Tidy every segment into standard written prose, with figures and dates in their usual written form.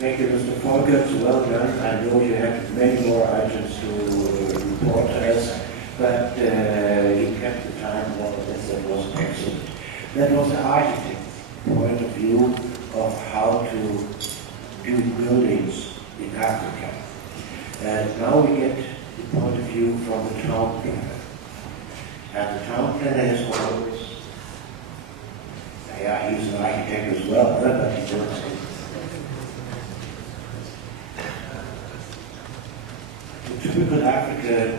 Thank you, Mr. Folkert. Well done. I know you have many more items to report to us, but you kept the time more or less. That was excellent. That was the architect's point of view of how to do buildings in Africa. And now we get the point of view from the town planner. And the town planner has always, yeah, he's an architect as well, but he works in the typical African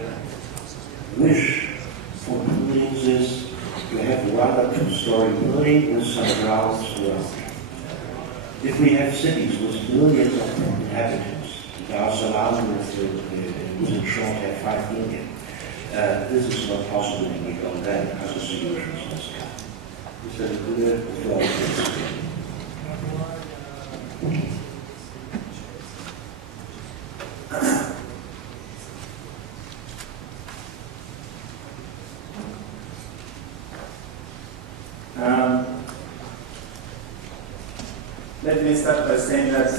wish for buildings is to have a rather two-story building with some grounds around. If we have cities with millions of inhabitants, Dar es Salaam within short have 5 million, this is not possible to make on that as a solution. Mr. Lekule, the floor is yours. Let me start by saying that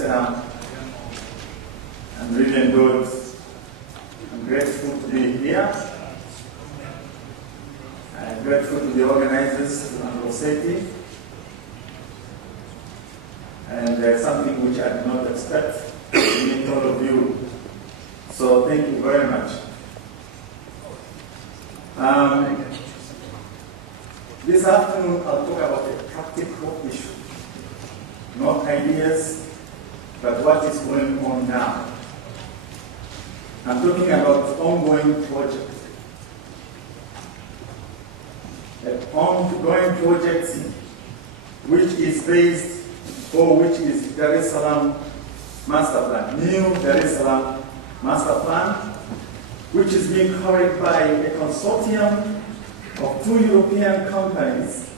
I'm really good. I'm grateful to be here. I'm grateful to the organizers of safety. And something which I did not expect to meet all of you. So thank you very much. This afternoon I'll talk about a practical issue. Not ideas, but what is going on now. I'm talking about ongoing project. An ongoing project which is based, or which is Dar es Salaam Master Plan, new Dar es Salaam Master Plan, which is being carried by a consortium of 2 European companies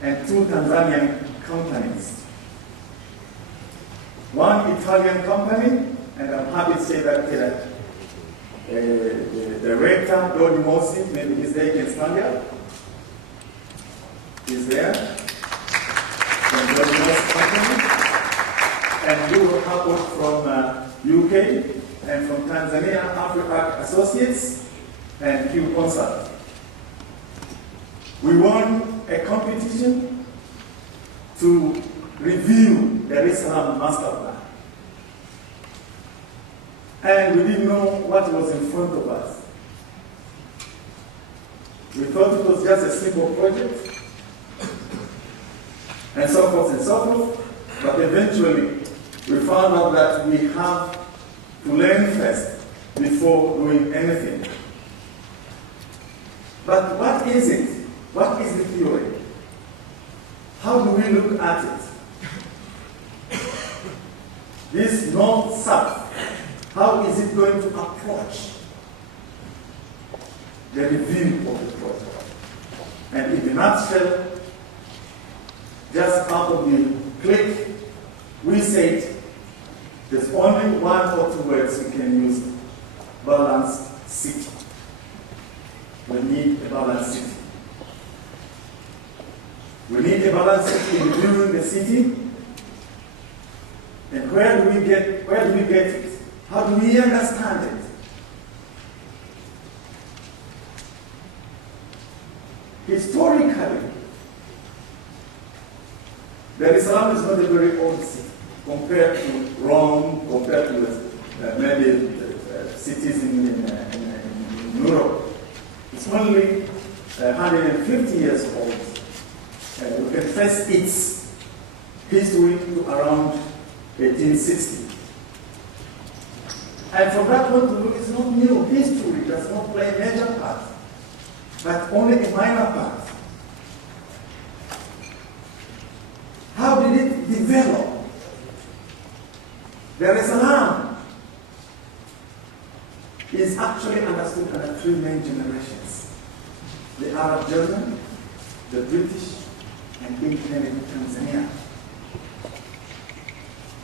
and 2 Tanzanian companies. One Italian company, and I'm happy to say that the director, Dodi Mosi, maybe his name can stand here, is there, from Dodi Mosi company, and we will have one from UK, and from Tanzania, Africa Associates, and Q Consult. We won a competition to review the Dar es Salaam Master Plan. And we didn't know what was in front of us. We thought it was just a simple project, and so forth and so forth, but eventually we found out that we have to learn first before doing anything. But what is it? What is the theory? How do we look at it? This north-south, how is it going to approach the review of the project? And in a nutshell, just out of the click, we said there's only 1 or 2 words we can use: balanced city. We need a balanced city. We need a balanced city in reviewing the city. And where do we get it? How do we understand it? Historically, Dar es Salaam is not a very old city compared to Rome, compared to maybe cities in Europe. It's only 150 years old. We can trace its history to around 1860. And from that point of view, it's not new. History does not play a major part, but only a minor part. How did it develop? Dar es Salaam is actually understood under 3 main generations: the Arab German, the British, and independent Tanzania.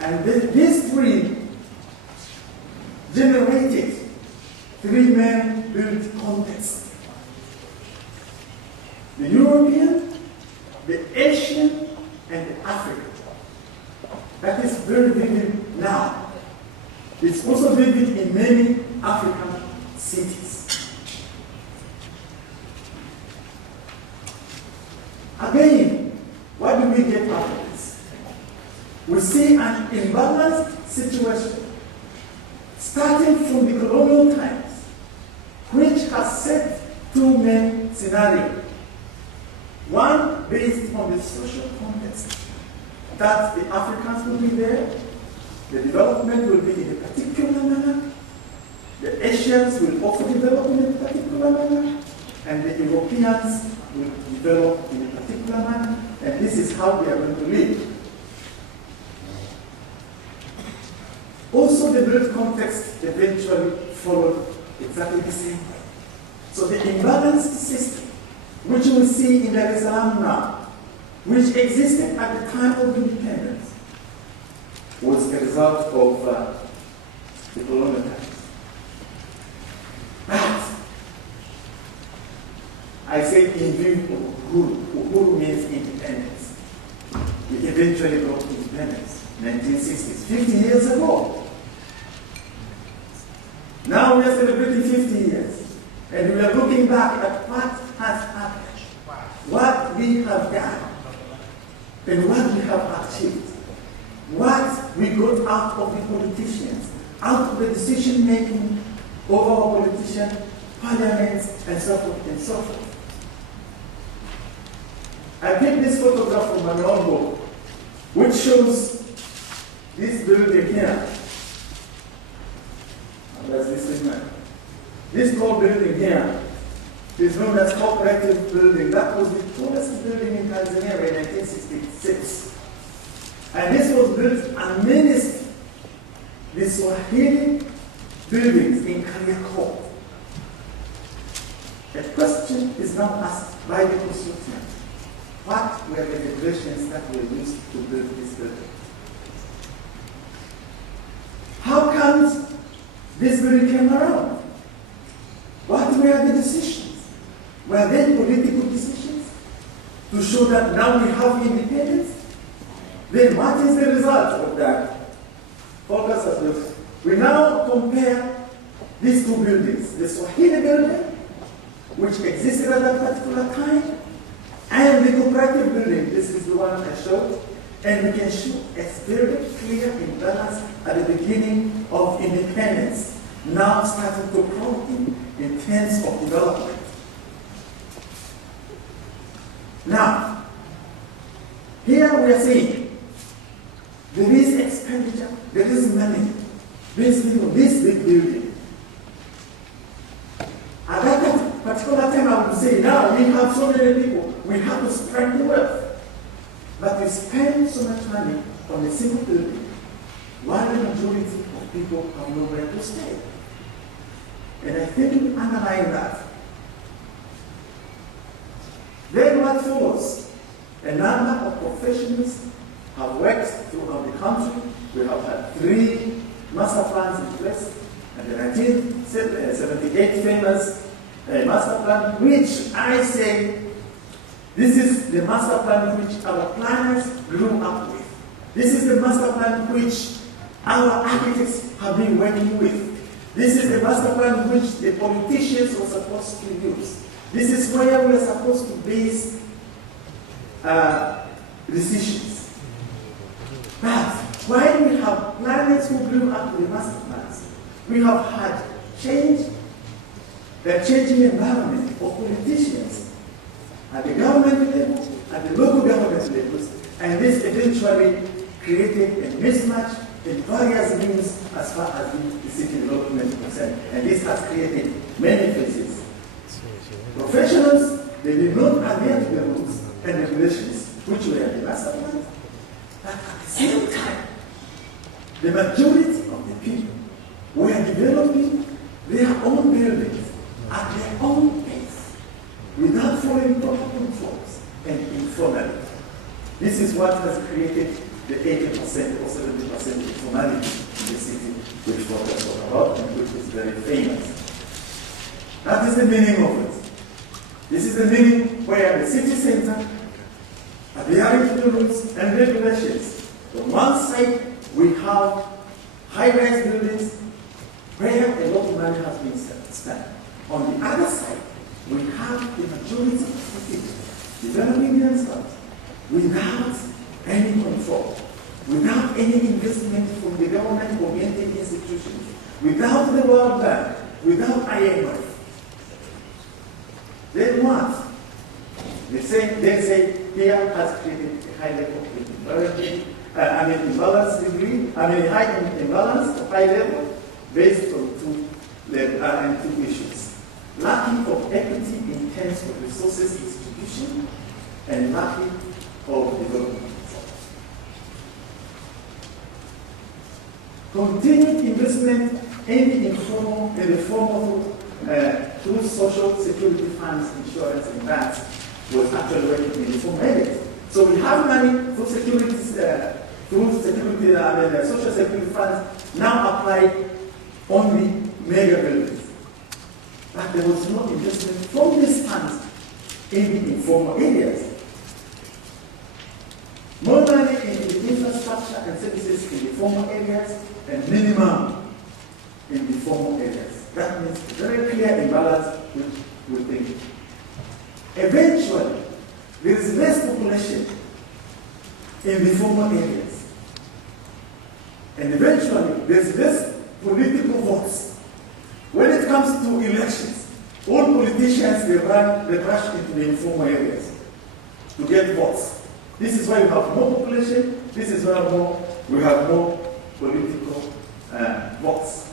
And these 3 generated 3 main built contexts: the European, the Asian, and the African. That is very vivid Now, it's also vivid in many African cities. Again, what do we get out of this? We see an imbalanced situation starting from the colonial times, which has set two main scenarios. One based on the social context, that the Africans will be there, the development will be in a particular manner, the Asians will also develop in a particular manner, and the Europeans will develop in a particular manner, and this is how we are going to live. Also, the built context eventually followed exactly the same way. So the imbalanced system, which we see in Dar es Salaam now, which existed at the time of independence, was a result of the colonial times. But I say in view of Uhuru means independence. We eventually got independence, 1960s, 50 years ago. Now we are celebrating 50 years, and we are looking back at what has happened, what we have done, and what we have achieved, what we got out of the politicians, out of the decision-making over our politicians, parliaments, and so forth and so forth. I picked this photograph from my own book, which shows this building here. That's this thing, man. This tall building here is known as Cooperative Building. That was the tallest building in Tanzania in 1966. And this was built amidst the Swahili buildings in Kariakoo. A question is now asked by the consultant. What were the regulations that were used to build this building? How comes this building came around? What were the decisions? Were they political decisions to show that now we have independence? Then what is the result of that? Focus as well. We now compare these two buildings, the Swahili building, which existed at that particular time, and the cooperative building. This is the one I showed. And we can show a very clear imbalance at the beginning of independence, now starting to grow in terms of development. Now, here we are seeing there is expenditure, there is money, this big building. At that particular time, I would say, now we have so many people, we have to spread the wealth. But we spend so much money on a single building, while the majority of people have nowhere to stay. And I think we underline that. Then what follows? A number of professionals have worked throughout the country. We have had 3 master plans in place, and the 1978 famous master plan, which I say, this is the master plan which our planners grew up with. This is the master plan which our architects have been working with. This is the master plan which the politicians were supposed to use. This is where we are supposed to base decisions. But while we have planners who grew up with the master plans, we have had change, the changing environment of politicians at the government level, at the local government levels, and this eventually created a mismatch in various views as far as the city development is concerned. And this has created many phases. Professionals, they did not adhere to the rules and regulations which were in the master plan, but at the same time, the majority of the people were developing their own buildings at their own pace, without following proper controls and informally. This is what has created the 80% or 70% informality in the city, which Walter talked about and which is very famous. That is the meaning of it. This is the meaning where the city center, adhering to the rules and regulations. On one side, we have high-rise buildings, where a lot of money has been spent. On the other side, we have the majority of people developing themselves without any control, without any investment from the government-oriented institutions, without the World Bank, without IMF. Then what? They say here has created a high level of imbalance degree, high imbalance of high level based on two issues. Lacking of equity in terms of resources distribution and lacking of development. Continued investment in the form of through social security funds, insurance, and banks was actually working in the form areas. So we have money through social security funds now applied on the mega buildings. But there was no investment from these funds in the informal areas. More money in the infrastructure and services in the formal areas and minimum in the formal areas. That means very clear imbalance with thinking. Eventually, there is less population in the formal areas. And eventually, there is less political votes. When it comes to elections, all politicians, they rush into the informal areas to get votes. This is why we have more population. This is why we have more political votes.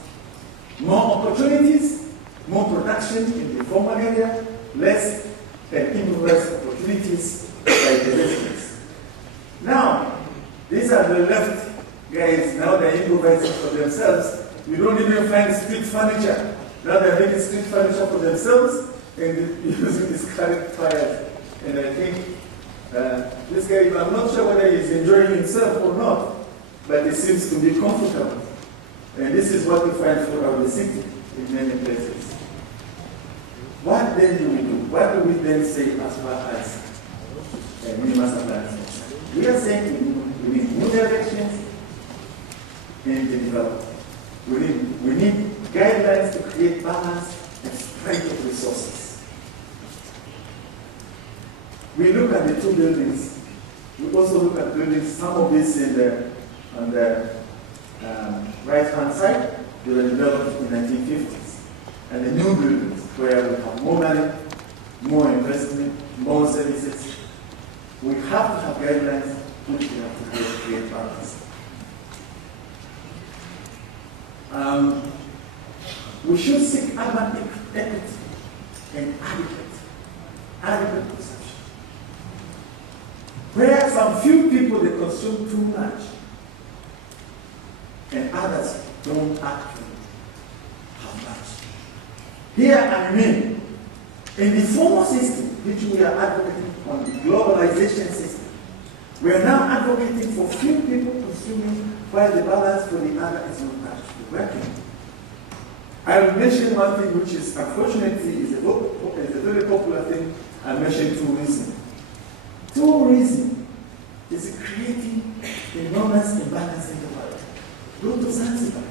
More opportunities, more production in the formal area, less improvised opportunities by the residents. Now, these are the left guys, now they're improvising for themselves. You don't even find street furniture. Now they're making street furniture for themselves and using these current fires. And I think this guy, I'm not sure whether he's enjoying himself or not, but he seems to be comfortable. And this is what we find throughout the city in many places. What then do we do? What do we then say as far as minimum supply? We are saying we need new directions in the development. We need guidelines to create balance and strength of resources. We look at the two buildings. We also look at buildings, some of these on the right-hand side, they were developed in the 1950s. And the new buildings, where we have more money, more investment, more services, we have to have guidelines which we have to create balance. We should seek urban equity and adequate consumption. Where some few people they consume too much and others don't actually have much. Here I mean, in the formal system which we are advocating on the globalization system, we are now advocating for few people consuming while the balance for the other is not actually working. I will mention one thing which is, unfortunately, is a very popular thing. I mentioned tourism. Tourism is creating enormous imbalance in the world. Go to Zanzibar.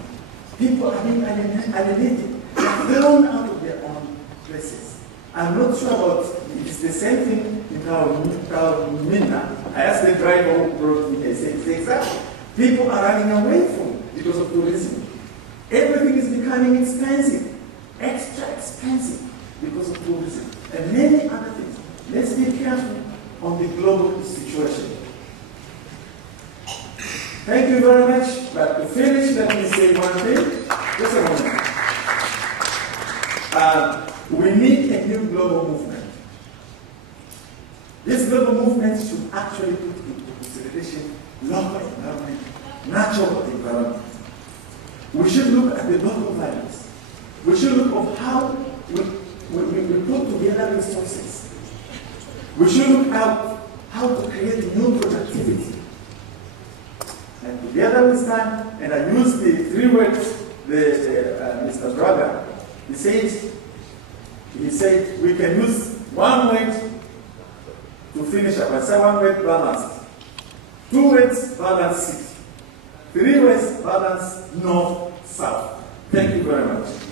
People are being alienated. They are thrown out of their own places. I'm not sure about it's the same thing in Taormina. I asked the driver who brought me, I said, exactly. People are running away from it because of tourism. Everything is becoming expensive, extra expensive because of tourism and many other things. Let's be careful on the global situation. Thank you very much. But to finish, let me say one thing. Just a moment. We need a new global movement. This global movement should actually put into consideration local environment, natural environment. We should look at the local values. We should look at how we put together resources. We should look at how to create new productivity. And together we stand, and I use the three words Mr. Braga, he said we can use one word to finish up. I say one word, balanced. Two words, balanced. 3 ways balance north-south. Thank you very much.